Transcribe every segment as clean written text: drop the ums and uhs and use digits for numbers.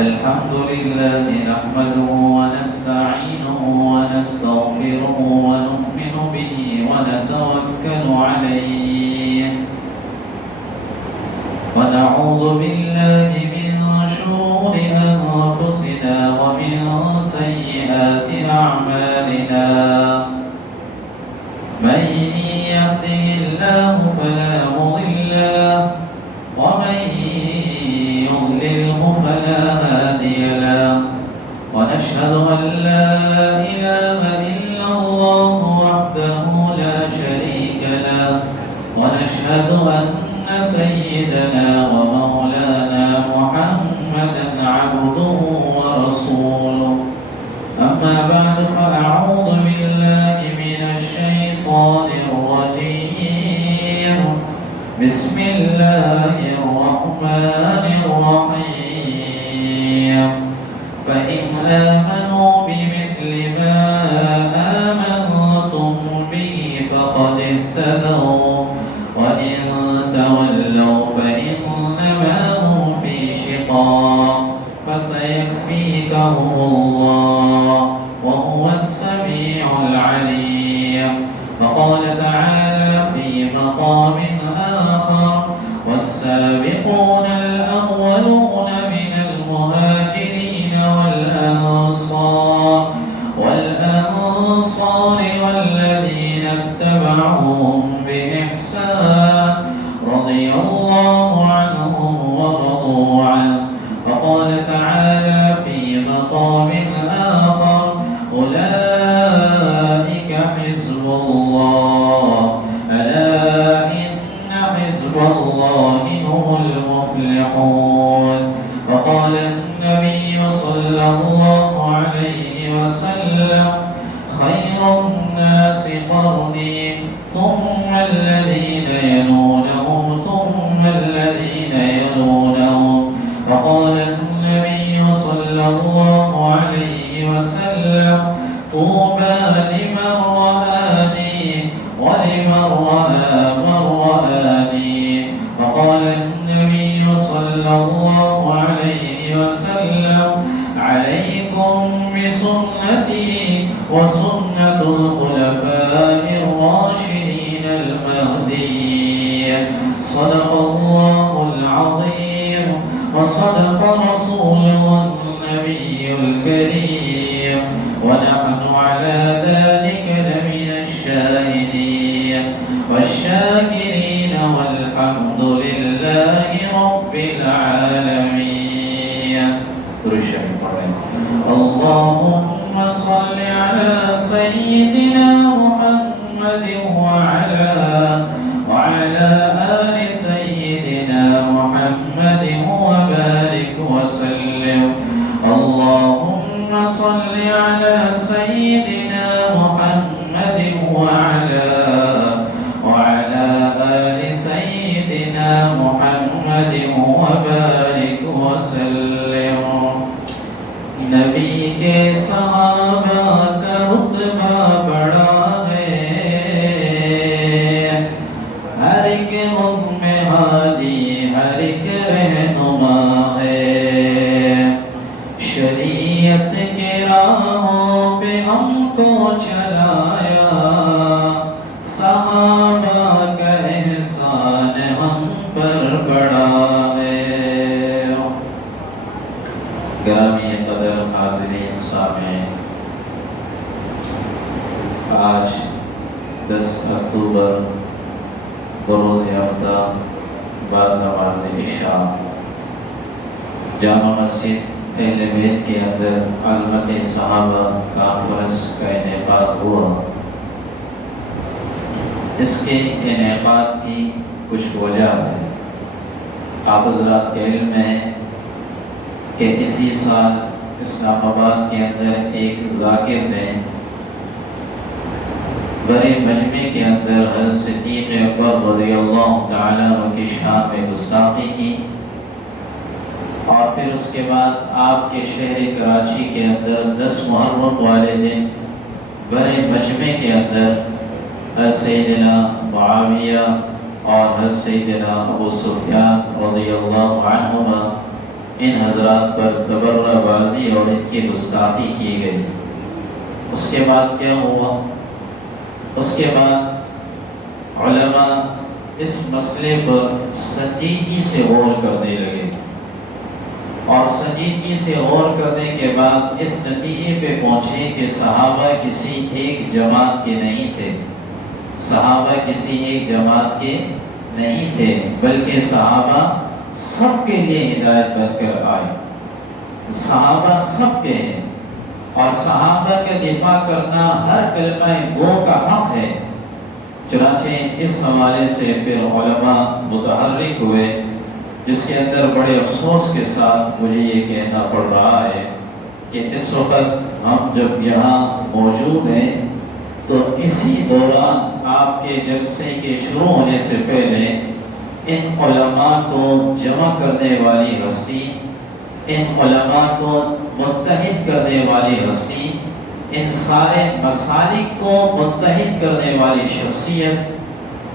الحمد لله نحمده ونستعينه ونستغفره ونؤمن به ونتوكل عليه ونعوذ بالله من شرور أنفسنا ومن سيئات أعمالنا من يهده الله فلا مضل له ومن يضلله فلا هادي له ونشهد أن لا إله إلا الله وحده لا شريك له ونشهد أن سيدنا ومولانا محمدا عبده ورسوله أما بعد فأعوذ بالله من الشيطان الرجيم بسم الله الرحمن الرحيم فإن آمنوا بمثل ما آمنتم به فقد اهتدوا وإن تولوا فإنما هم في شقاق فسيكفيكهم الله وهو السميع العليم وقال تعالى في مقام آخر والسابقون الأولون من المهاجرين والأنصار والذين اتبعوهم بإحسان رضي الله عنهم ورضوا عنه وقال تعالى في مقام آخر أولئك حزب الله ألا إن حزب الله هم المفلحون وقال النبي صلى الله عليه وسلم خير الناس قرني ثم الذين يلونهم ثم الذين يلونهم وقال النبي صلى الله عليه وسلم طوبى لمن رآني ولمن رأى من رآني وقال النبي صلى الله عليه وسلم عليكم بسنتي وسنة الخلفاء الراشدين المهديين صدق الله العظيم وصدق رسوله النبي الكريم ونحن على ذلك لمن الشاهدين والشاكرين والحمد لله رب العالمين. اللهم صل على سيدنا محمد وعلى آل سيدنا محمد وبارك وسلم. اللهم صل على سيدنا محمد وعلى آل سيدنا محمد وبارك وسلم. نبی کے صحابہ کا رتبہ بڑا ہے ہر ایک حکم ہادی ہر ایک رہنما ہے شریعت کے راہوں پہ ہم کو چلایا صحابہ کا احسان ہم پر بڑا ہے. گرامی قدر حاضرین سامعین آج 10 اکتوبر بروز ہفتہ بعد نماز عشاء جامع مسجد اہل بیت کے اندر عظمت صحابہ کانفرنس کا انعقاد ہوا. اس کے انعقاد کی کچھ وجہ ہے. آپ حضرات کے علم ہے کہ اسی سال اسلام آباد کے اندر ایک ذاکر نے بڑے مجمع کے اندر حضرت صدیق اکبر رضی اللہ تعالیٰ عنہ کی شان میں گستاخی کی اور پھر اس کے بعد آپ کے شہر کراچی کے اندر 10 محرم والے دن بڑے مجمع کے اندر حضرت سیدنا معاویہ اور حضرت سیدنا ابو سفیان رضی اللہ عنہما ان حضرات پر تبرہ بازی اور ان کی گستاخی کی گئی۔ اس کے بعد کیا ہوا؟ اس کے بعد علماء اس مسئلے پر سنجیدگی سے غور کرنے لگے، اور سنجیدگی سے غور کرنے کے بعد اس نتیجے پہ پہنچے کہ صحابہ کسی ایک جماعت کے نہیں تھے، صحابہ کسی ایک جماعت کے نہیں تھے، بلکہ صحابہ سب کے لیے ہدایت بن کر آئے، صحابہ سب کے ہیں، اور صحابہ کے دفاع کرنا ہر کلمہ گو کا حق ہے۔ چنانچہ اس حوالے سے پھر علماء متحرک ہوئے، جس کے اندر بڑے افسوس کے ساتھ مجھے یہ کہنا پڑ رہا ہے کہ اس وقت ہم جب یہاں موجود ہیں تو اسی دوران آپ کے جلسے کے شروع ہونے سے پہلے ان علماء کو جمع کرنے والی ہستی، ان علماء کو متحد کرنے والی ہستی، ان سارے مسالک کو متحد کرنے والی شخصیت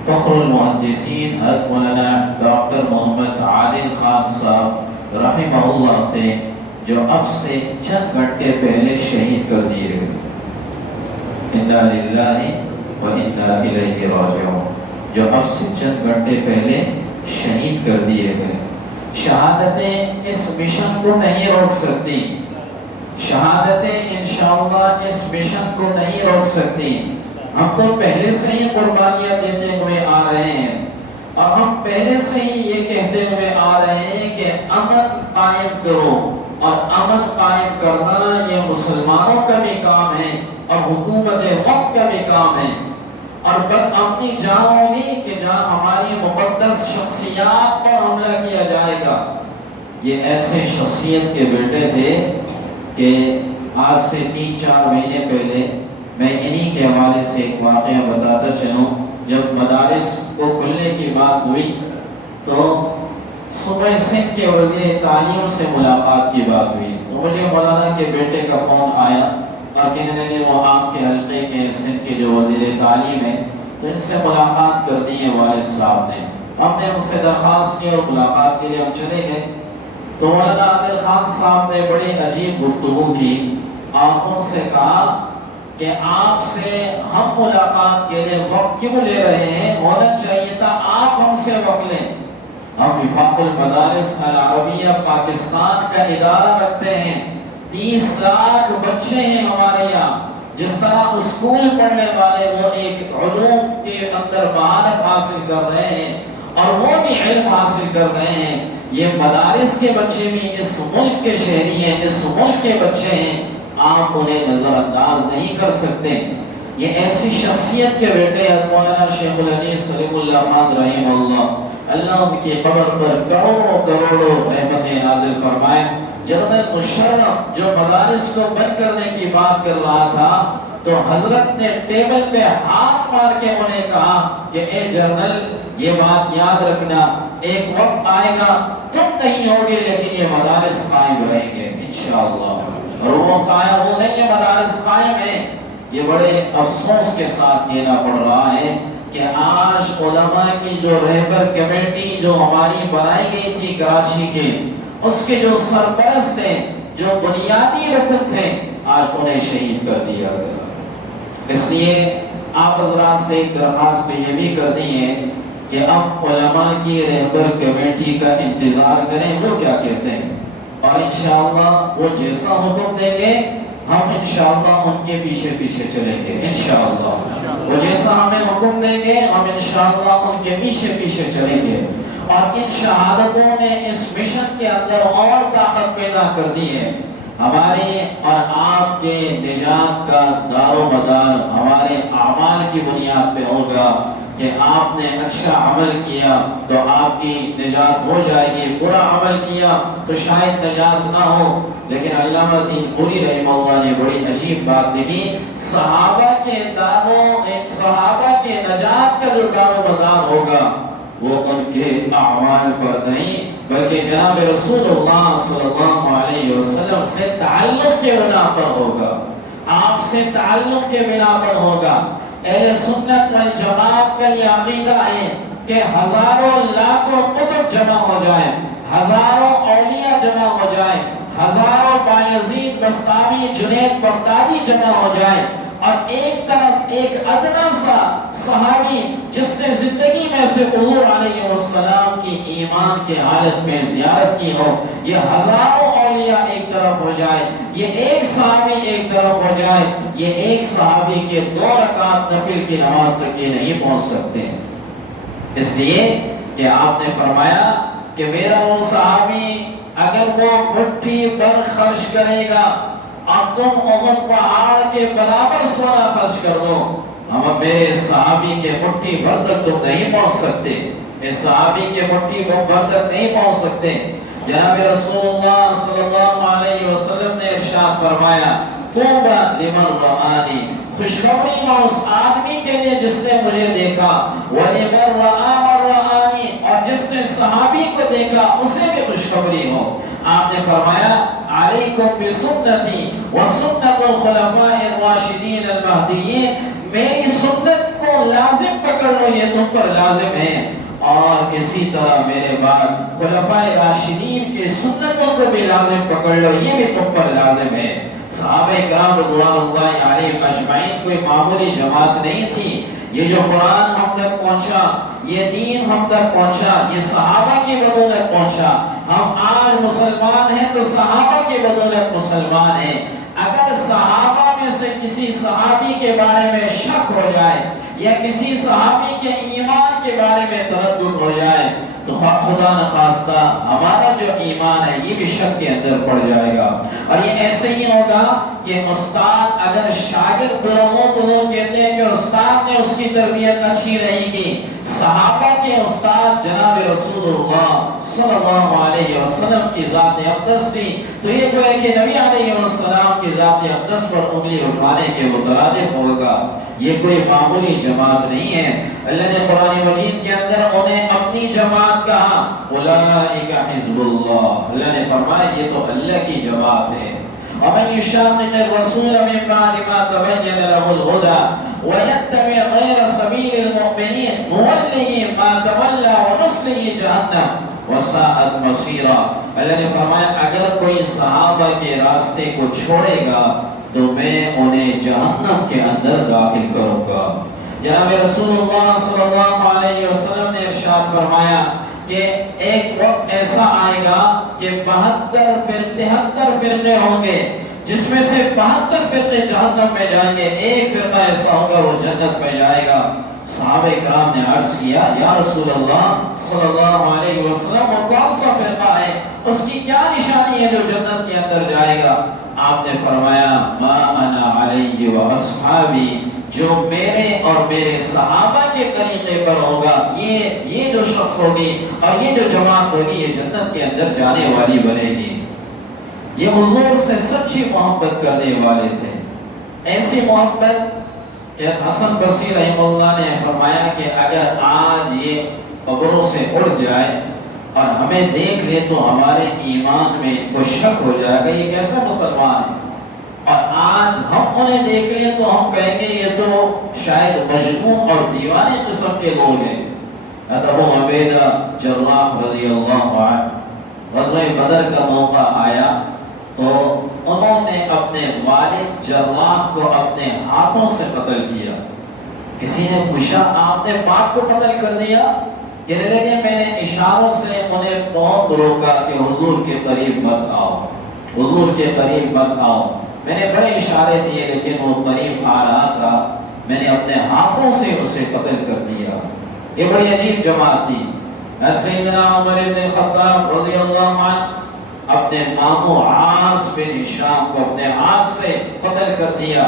فخر المحدثین حضرت مولانا ڈاکٹر محمد عادل خان صاحب رحمہ اللہ تھے، جو اب سے چند گھنٹے پہلے شہید کر دیے گئے۔ انا للہ و انا الیہ راجعون، جو اب سے چند گھنٹے پہلے شہید کر دیے گئے۔ شہادتیں اس مشن کو نہیں روک سکتی، شہادتیں انشاءاللہ اس مشن کو نہیں روک سکتی۔ ہم تو پہلے سے ہی قربانیاں دیتے ہوئے آ رہے ہیں، اور ہم پہلے سے ہی یہ کہتے ہوئے آ رہے ہیں کہ امن قائم کرو، اور امن قائم کرنا یہ مسلمانوں کا بھی کام ہے اور حکومت وقت کا بھی کام ہے۔ اور بدامنی جہاں ہوگی کہ جہاں ہماری مقدس شخصیات پر حملہ کیا جائے گا۔ یہ ایسے شخصیت کے بیٹے تھے کہ آج سے 3-4 مہینے پہلے میں انہی کے حوالے سے ایک واقعہ بتاتا چلوں۔ جب مدارس کو کھلنے کی بات ہوئی تو صوبہ سندھ کے وزیر تعلیم سے ملاقات کی بات ہوئی، تو مجھے مولانا کے بیٹے کا فون آیا اور کہنے لگے وہ آپ کے حلقے کے سندھ کے جو وزیر تعلیم ہیں تو ان سے ملاقات کر دی ہے والد صاحب نے۔ ہم نے ان سے درخواست کی اور ملاقات کے لیے ہم چلے گئے، تو مولانا عادل خان صاحب نے بڑی عجیب گفتگو کی، اور ان سے کہا کہ آپ سے ہم ملاقات کے لیے وقت کیوں لے رہے ہیں؟ ہونا چاہیے تھا آپ ہم سے وقت لیں۔ ہم وفاق المدارس العربیہ پاکستان کا ادارہ رکھتے ہیں، 30 لاکھ بچے ہیں ہمارے یہاں، جس طرح اسکول پڑھنے والے وہ ایک علوم کے اندر مہارت حاصل کر رہے ہیں اور وہ بھی علم حاصل کر رہے ہیں، یہ مدارس کے بچے بھی اس ملک کے شہری ہیں، اس ملک کے بچے ہیں، آپ انہیں نظر انداز نہیں کر سکتے۔ یہ ایسی شخصیت کے بیٹے مولانا شیخ الحدیث سلیم اللہ خان رحمہ اللہ، اللہ ان کی قبر پر کروڑوں کروڑوں رحمتیں نازل فرمائے۔ جنرل مشرف جو مدارس کو بند کرنے کی بات کر رہا تھا تو حضرت نے ٹیبل پہ ہاتھ مار کے انہیں کہا کہ اے جنرل یہ بات یاد رکھنا، ایک وقت آئے گا تم نہیں ہوگے لیکن یہ مدارس قائم رہیں گے انشاءاللہ، اور وہ قائم ہو رہے ہیں، مدارس قائم ہیں۔ یہ بڑے افسوس کے ساتھ کہنا پڑ رہا ہے کہ آج علماء کی جو رہبر کمیٹی جو ہماری بنائی گئی تھی کراچی کے، اس کے جو سرپرست ہیں، جو بنیادی رکن تھے، آج انہیں شہید کر دیا گیا۔ اس لیے آپ حضرات سے ایک درخواست یہ بھی کرتی ہیں کہ اب علماء کی رہبر کمیٹی کا انتظار کریں وہ کیا کہتے ہیں، اور انشاءاللہ وہ جیسا حکم دیں گے ہم انشاءاللہ ان کے پیچھے پیچھے چلیں گے انشاءاللہ، وہ جیسا ہمیں حکم دیں گے ہم انشاءاللہ ان کے پیچھے پیچھے چلیں گے۔ اور ان شہادتوں نے اس مشن کے اندر اور طاقت پیدا کر دی ہے۔ ہمارے اور آپ کے نجات کا دار و مدار ہمارے اعمال کی بنیاد پہ ہوگا کہ آپ نے اچھا عمل کیا تو آپ کی نجات ہو جائے گی، برا عمل کیا تو شاید نجات نہ ہو۔ لیکن علامہ دین پوری رحمہ اللہ نے بڑی عجیب بات لکھی، صحابہ کے نجات کا جو دار و مدار ہوگا وہ ان کے اعمال پر نہیں بلکہ جناب رسول اللہ صلی اللہ علیہ وسلم سے تعلق کے بنا پر ہوگا، آپ سے تعلق کے بنا پر ہوگا۔ اہل سنت والجماعت کا یہ عقیدہ ہے کہ ہزاروں لاکھوں قطب جمع ہو جائیں، ہزاروں اولیاء جمع ہو صحابی جنید بغدادی جمع ہو جائے اور ایک طرف ایک ادنا سا صحابی جس نے زندگی میں سے حضور علیہ السلام کی ایمان کے حالت میں زیارت کی ہو، یہ ہزاروں اولیاء ایک طرف ہو جائے، یہ ایک صحابی ایک طرف ہو جائے، یہ ایک صحابی کے 2 رکعت نفل کی نماز تک یہ نہیں پہنچ سکتے۔ اس لیے کہ آپ نے فرمایا کہ میرا وہ صحابی اگر وہ مٹھی پر خرچ کرے گا اور تم احد پہاڑ کے برابر سونا خرچ کر دو، ہم میرے صحابی کے مٹھی بھر تک تم نہیں پہنچ سکتے، اس صحابی کے مٹھی بھر تک نہیں پہنچ سکتے۔ جناب رسول اللہ صلی اللہ علیہ وسلم نے ارشاد فرمایا توبہ لمن رآنی، خوشخبری ہو اس آدمی کے لیے جس نے مجھے دیکھا، وَلِمَنْ رَآ مَنْ رَآنِي، اور جس نے صحابی کو دیکھا اسے بھی خوشخبری ہو۔ آپ نے فرمایا علیکم بسنتی وسنت الخلفاء الراشدین المہدیین، میری سنت کو لازم پکڑ لو، یہ تم پر لازم ہے، اور اسی طرح میرے بعد خلفاء راشدین کی سنتوں کو بھی لازم پکڑ لو، یہ بھی تم پر لازم ہے۔ صحابہ کرام رضوان اللہ علیہم اجمعین کوئی معمولی جماعت نہیں تھی، یہ جو قرآن ہم تک پہنچا، یہ دین ہم تک پہنچا، یہ صحابہ کی بدولت پہنچا۔ ہم آج مسلمان ہیں تو صحابہ کی بدولت مسلمان ہیں۔ اگر صحابہ میں سے کسی صحابی کے بارے میں شک ہو جائے یا کسی صحابی کے ایمان کے بارے میں تردد ہو جائے تو خدا نخواستہ ہمارا جو ایمان ہے یہ بھی شک کے اندر پڑ جائے گا۔ اور یہ ایسے ہی ہوگا کہ استاد اگر شاگرد برا ہو تو لوگ کہتے ہیں کہ استاد نے اس کی تربیت اچھی نہیں کی۔ صحابہ کے استاد جناب رسول اللہ صلی اللہ علیہ وسلم کی ذات اقدس تھی، تو یہ کوئی کہ نبی علیہ السلام کی ذات اقدس پر انگلی اٹھانے کے مترادف ہوگا۔ یہ کوئی معمولی جماعت نہیں ہے۔ اللہ نے قرآن مجید کے اندر انہیں اپنی جماعت کہا، اولئک حزب اللہ، اللہ نے فرمایا یہ تو اللہ کی جماعت ہے۔ ومن يشاقق الرسول من بعد ما تبين له الهدى ويتبع غير سبيل المؤمنين نوله ما تولى ونصله جهنم وساءت مصيرا۔ اللہ نے فرمایا اگر کوئی صحابہ کے راستے کو چھوڑے گا تو میں انہیں جہنم کے اندر داخل کروں گا۔ جناب رسول اللہ صلی اللہ علیہ وسلم نے ارشاد فرمایا کہ ایک وقت ایسا آئے گا کہ 73 فرقے ہوں گے، جس میں سے 72 فرقے جہنم میں جائیں گے، ایک فرقہ ایسا ہوگا وہ جنت میں جائے گا۔ صحابہ کرام نے عرض کیا یا رسول اللہ صلی اللہ علیہ وسلم وہ کون سا فرقہ ہے، اس کی کیا نشانی ہے جو جنت کے اندر جائے گا؟ آپ نے فرمایا ما انا علیہ واصحابی، جو میرے اور میرے صحابہ کے طریقے پر ہوگا، یہ جو شخص ہوگی اور یہ جو جماعت ہوگی یہ جنت کے اندر جانے والی بنے گی۔ یہ حضور سے سچی محبت کرنے والے تھے، ایسی محبت کہ حسن بصری رحمہ اللہ نے فرمایا کہ اگر آج یہ قبروں سے اڑ جائے اور ہمیں دیکھ لے تو ہمارے ایمان میں کوئی شک ہو جائے گا یہ کیسا مسلمان ہے، اور آج ہم انہیں دیکھ لیں تو ہم کہیں گے یہ تو شاید مجنون اور دیوانے قسم کے لوگ ہیں۔ ابو عبیدہ جراح رضی اللہ عنہ غزوہ بدر کا موقع آیا تو انہوں نے اپنے والد جراح کو اپنے ہاتھوں سے قتل کیا۔ کسی نے پوچھا آپ نے باپ کو قتل کر دیا؟ کہنے لگے میں نے اشاروں سے انہیں بہت روکا کہ حضور کے قریب مت آؤ، حضور کے قریب مت آؤ، میں نے بڑے اشارے دیے لیکن وہ قریب آ رہا تھا، میں نے اپنے ہاتھوں سے اسے قتل کر دیا۔ یہ بڑی عجیب جماعت تھی۔ سیدنا عمر بن الخطاب رضی اللہ عنہ اپنے ماموں عاص بن ہشام کو اپنے ہاتھ سے قتل کر دیا۔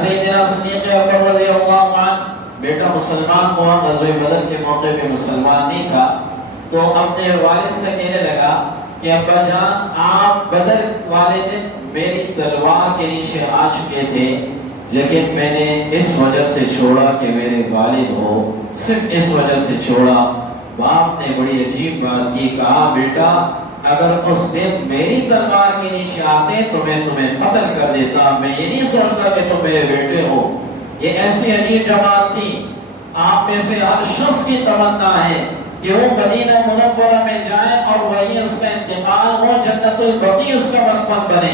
سیدنا صدیق اکبر رضی اللہ عنہ بیٹا مسلمان ہوا، غزوہ بدر کے موقع پہ مسلمان نہیں تھا، تو اپنے والد سے کہنے لگا کہ ابا جان آپ بدر والے دن میری تلوار کے نیچے آ چکے تھے، لیکن میں نے اس وجہ سے چھوڑا کہ میرے والد ہو، صرف اس وجہ سے چھوڑا۔ باپ نے بڑی عجیب بات کی، کہا بیٹا اگر اس دن میری تلوار کے نیچے آتے تو میں تمہیں قتل کر دیتا، میں یہ نہیں سوچتا کہ تم میرے بیٹے ہو۔ یہ ایسی عجیب جماعت تھی۔ آپ میں سے ہر شخص کی تمنا ہے کہ وہ مدینہ منورہ میں جائیں اور وہیں اس کا انتقال ہو، جنت البقیع اس کا مدفن بنے۔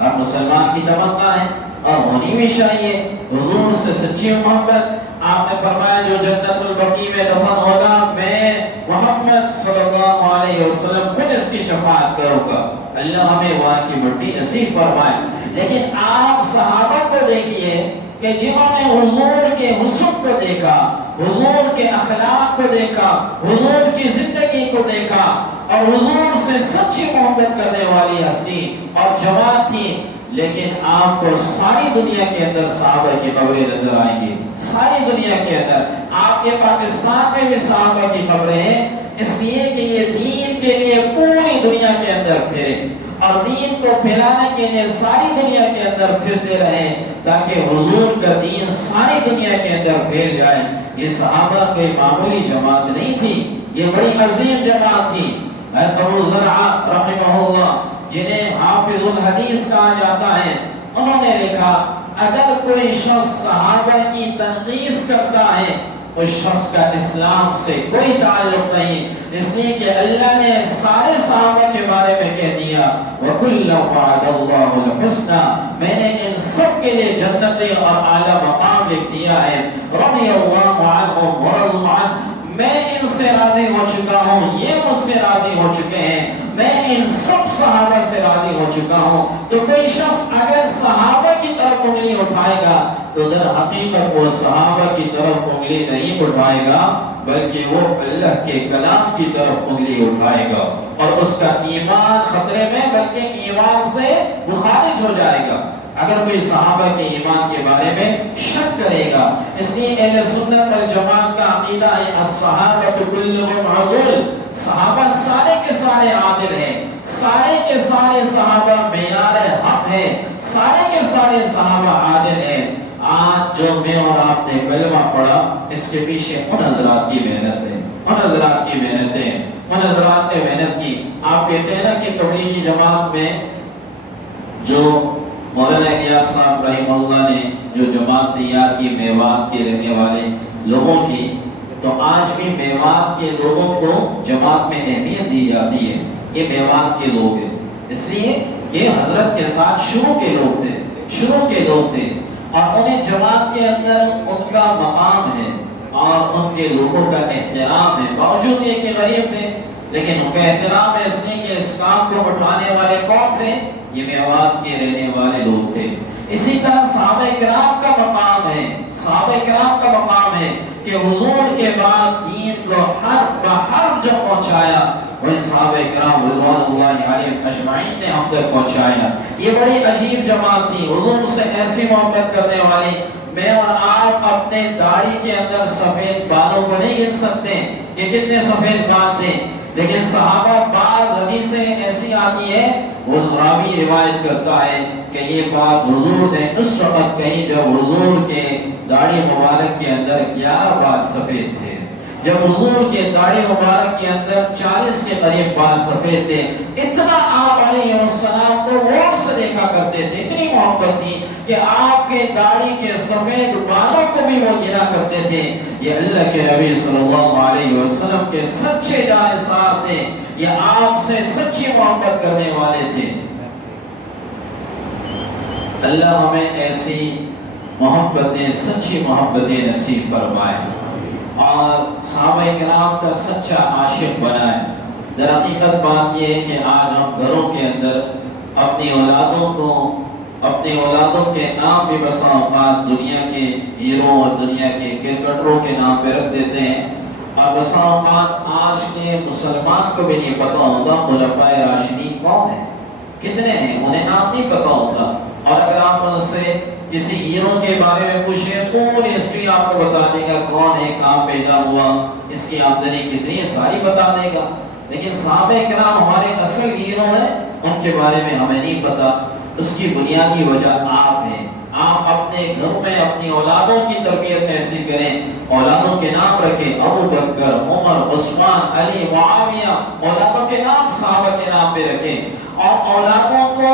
ہر مسلمان کی تمنا ہے اور ہونی بھی چاہیے حضور سے سچی محبت۔ آپ نے فرمایا جو جنت البقیع میں دفن ہوگا میں محمد صلی اللہ علیہ وسلم خود اس کی شفاعت کروں گا۔ اللہ ہمیں وہاں کی مٹی نصیب فرمائے۔ لیکن آپ صحابہ کو دیکھیے کہ جنہوں نے حضور کے حسن کو دیکھا، حضور کے اخلاق کو دیکھا، حضور کی زندگی کو دیکھا اور حضور سے سچی محبت کرنے والی ہستی اور جماعت تھی، لیکن آپ کو ساری دنیا کے اندر صحابہ کی قبریں نظر آئیں گی۔ ساری دنیا کے اندر آپ کے پاکستان میں بھی صحابہ کی قبریں ہیں، اس لیے کہ یہ دین کے لیے پوری دنیا کے اندر پھرے اور دین کو پھیلانے کے لیے ساری دنیا کے اندر پھرتے رہے تاکہ حضور کا دین ساری دنیا کے اندر پھیل جائے۔ یہ صحابہ کوئی معمولی جماعت نہیں تھی، یہ بڑی عظیم جماعت تھی۔ ابو زرعہ رحمہ اللہ جنہیں حافظ الحدیث کہا جاتا ہے، انہوں نے لکھا اگر کوئی شخص صحابہ کی تنقیص کرتا ہے اس شخص کا اسلام سے کوئی تعلق نہیں، اس لیے کہ اللہ نے سارے صحابہ کے بارے میں کہہ دیا وَكُلًّا وَعَدَ اللَّهُ الْحُسْنَى، میں نے ان سب کے لیے جنت اور اعلیٰ مقام لکھ دیا ہے۔ رضی اللہ عنہم ورضوا عنہ، میں ان سے راضی ہو چکا ہوں، یہ مجھ سے راضی ہو چکے ہیں، میں ان سب صحابہ سے راضی ہو چکا ہوں۔ تو کوئی شخص اگر صحابہ کی طرف انگلی اٹھائے گا تو در حقیقت وہ صحابہ کی طرف انگلی نہیں اٹھائے گا بلکہ وہ اللہ کے کلام کی طرف انگلی اٹھائے گا اور اس کا ایمان خطرے میں بلکہ ایمان سے خارج ہو جائے گا اگر کوئی صحابہ کے ایمان کے بارے میں شک کرے گا۔ اس لیے اہل سنت والجماعت کا عقیدہ ہے الصحابہ کلهم عدول، صحابہ سارے کے سارے عادل ہیں، سارے کے سارے صحابہ معیار حق ہیں، سارے کے سارے صحابہ عادل ہیں۔ آج جو میں اور آپ نے کلمہ پڑھا اس کے پیچھے ان حضرات کی محنت ہے، ان حضرات کی محنت ہے، ان حضرات نے محنت کی۔ آپ کہتے ہیں نا کہ تبلیغی جماعت میں جو مولانا الیاس صاحب رحمہ اللہ نے جو جماعت تیار کی میوات کے رہنے والے لوگوں کی، تو آج بھی میوات کے لوگوں کو جماعت میں اہمیت دی جاتی ہے۔ یہ میوات کے لوگ ہیں، اس لیے کہ حضرت کے ساتھ شروع کے لوگ تھے اور انہیں جماعت کے اندر ان کا مقام ہے اور ان کے لوگوں کا احترام ہے، باوجود یہ کہ غریب تھے لیکن ان کا احترام ہے اس لیے کہ اس کام کو اٹھانے والے کون تھے؟ یہ میوات کے رہنے والے لوگ تھے۔ اسی طرح صحابہ کرام کا مقام ہے، صحابہ کرام کا مقام ہے کہ حضور کے بعد دین کو ہر بہر جو پہنچایا وہ صحابہ کرام رضوان اللہ علیہم اجمعین نے ہم تک پہنچایا۔ یہ بڑی عجیب جماعت تھی، حضور سے ایسی محبت کرنے والی۔ میں اور آپ اپنے داڑھی کے اندر سفید بالوں کو نہیں گن سکتے کہ کتنے سفید بال تھے، لیکن صحابہ بعض حدیثیں ایسی آتی ہے، وہ راوی روایت کرتا ہے کہ یہ بات حضور نے اس وقت کہی جب حضور کے داڑھی مبارک کے اندر 11 بال سفید تھے، جب حضور کے داڑھی مبارک کے اندر 40 کے قریب بال سفید تھے۔ اتنا آپ علیہ السلام کو غور سے دیکھا کرتے تھے، اتنی محبت تھی کہ آپ کے داڑھی کے سفید بالوں کو بھی وہ گنا کرتے تھے۔ یہ اللہ کے نبی صلی اللہ علیہ وسلم کے سچے جانثار تھے، یہ آپ سے سچی محبت کرنے والے تھے۔ اللہ ہمیں ایسی محبتیں، سچی محبتیں نصیب فرمائے اور صحابہ کرام کا سچا عاشق بنائے۔ در حقیقت بات یہ ہے کہ آج ہم گھروں کے اندر اپنی اولادوں کے نام بھی بسا اوقات دنیا کے ہیرو اور دنیا کے کرکٹروں کے نام پہ رکھ دیتے ہیں، اور بسا اوقات آج کے مسلمان کو بھی نہیں پتہ ہوتا خلفائے راشدین کون ہیں، کتنے ہیں، انہیں نام نہیں پتہ ہوتا۔ اور اگر آپ ان سے کسی ہیرو کے بارے میں پوچھیں پوری ہسٹری آپ کو بتا دے گا، کون ہے، کہاں پیدا ہوا، اس کی آمدنی کتنی ہے، ساری بتا دے گا۔ لیکن صحابہ کرام ہمارے اصل ہیرو ہیں، ان کے بارے میں ہمیں نہیں پتا۔ اس کی بنیادی وجہ آپ ہیں۔ آپ اپنے گھر میں اپنی اولادوں کی تربیت ایسی کریں، اولادوں کے نام رکھیں، ابو بکر، عمر، عثمان، علی، معاویہ، اولادوں کے نام صحابہ کے نام پہ رکھیں اور اولادوں کو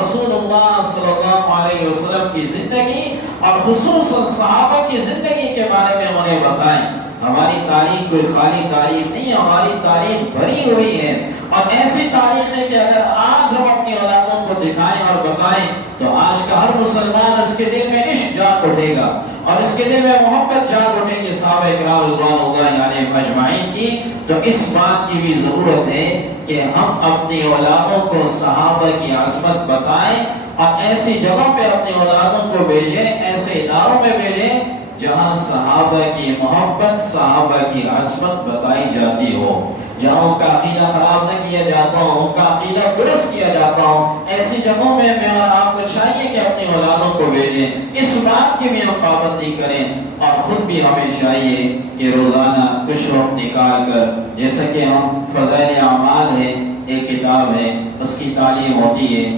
رسول اللہ صلی اللہ علیہ وسلم کی زندگی اور خصوصاً صحابہ کی زندگی کے بارے میں انہیں بتائیں۔ ہماری تاریخ کوئی خالی تاریخ نہیں، ہماری تاریخ بھری ہوئی ہے اور ایسی تاریخ ہے کہ اگر آج ہم اپنی اولادوں کو دکھائیں اور بتائیں تو آج کا ہر مسلمان اس کے دل میں عشق جاگ اٹھے گا اور اس کے دل میں محبت جاگ اٹھیں گے صحابہ کرام رضوان اللہ علیہم اجمعین کی. تو اس بات کی بھی ضرورت ہے کہ ہم اپنی اولادوں کو صحابہ کی عظمت بتائیں اور ایسی جگہوں پہ اپنی اولادوں کو بھیجیں، ایسے اداروں میں بھیجیں جہاں صحابہ کی محبت، صحابہ کی عظمت بتائی جاتی ہو، جہاں ان کا عقیدہ خراب نہ کیا جاتا ہو، ان کا عقیدہ درست کیا جاتا ہو. ایسی جگہوں میں اور آپ کو چاہیے کہ اپنی اولادوں کو بھیجیں. اس بات کی بھی ہم پابندی کریں اور خود بھی ہمیں چاہیے کہ روزانہ کچھ وقت نکال کر، جیسا کہ ہم فضائل اعمال ہے ایک کتاب ہے اس کی تعلیم ہوتی ہے،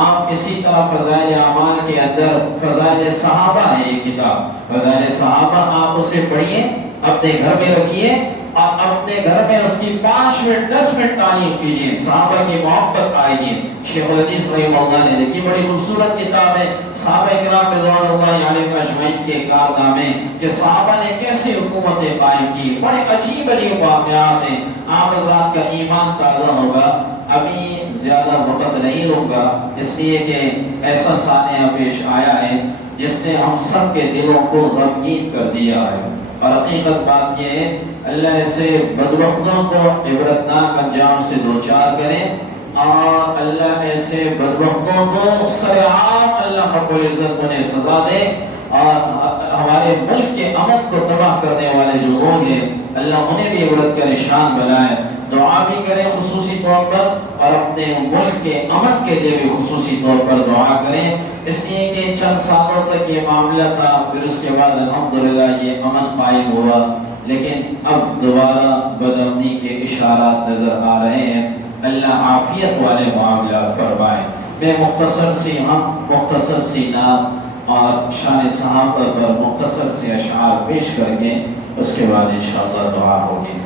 آپ اسی طرح فضائل اعمال کے اندر فضائل صحابہ ہے ایک کتاب، فضائل صحابہ آپ اسے پڑھیے، اپنے گھر میں رکھیے اور اپنے گھر میں اس کی 5 منٹ 10 منٹ تعلیم کیجیے، صحابہ کی محبت آئے گی. شیخ الحدیث رحمہ اللہ نے لکھی بڑی خوبصورت کتاب ہے صحابہ کرام رضوان اللہ علیہم اجمعین کے کارنامے کہ صحابہ نے کیسے حکومتیں قائم کی. بڑے عجیب عجیب واقعات ہیں. آپ حضرات کا ایمان تازہ ہوگا. ابھی زیادہ وقت نہیں لوں گا اس لیے کہ ایسا سانحہ پیش آیا ہے جس نے ہم سب کے دلوں کو غمگین کر دیا ہے. اور حقیقت بات یہ ہے اللہ ایسے بدبختوں کو عبرتناک انجام سے دوچار کرے اور اللہ ایسے بدبختوں کو سرعام اللہ رب العزت انہیں سزا دے اور ہمارے ملک کے امن کو تباہ کرنے والے جو لوگ ہیں اللہ انہیں بھی عبرت کا نشان بنائے. دعا بھی کریں خصوصی طور پر اور اپنے ملک کے امن کے لیے بھی خصوصی طور پر دعا کریں، اس لیے کہ چند سالوں تک یہ معاملہ تھا، پھر اس کے بعد الحمدللہ یہ امن قائم ہوا، لیکن اب دوبارہ بدامنی کے اشارات نظر آ رہے ہیں. اللہ عافیت والے معاملات فرمائے. میں مختصر سی نعت اور شان صحابہ پر مختصر سے اشعار پیش کر کے اس کے بعد انشاءاللہ دعا ہوگی.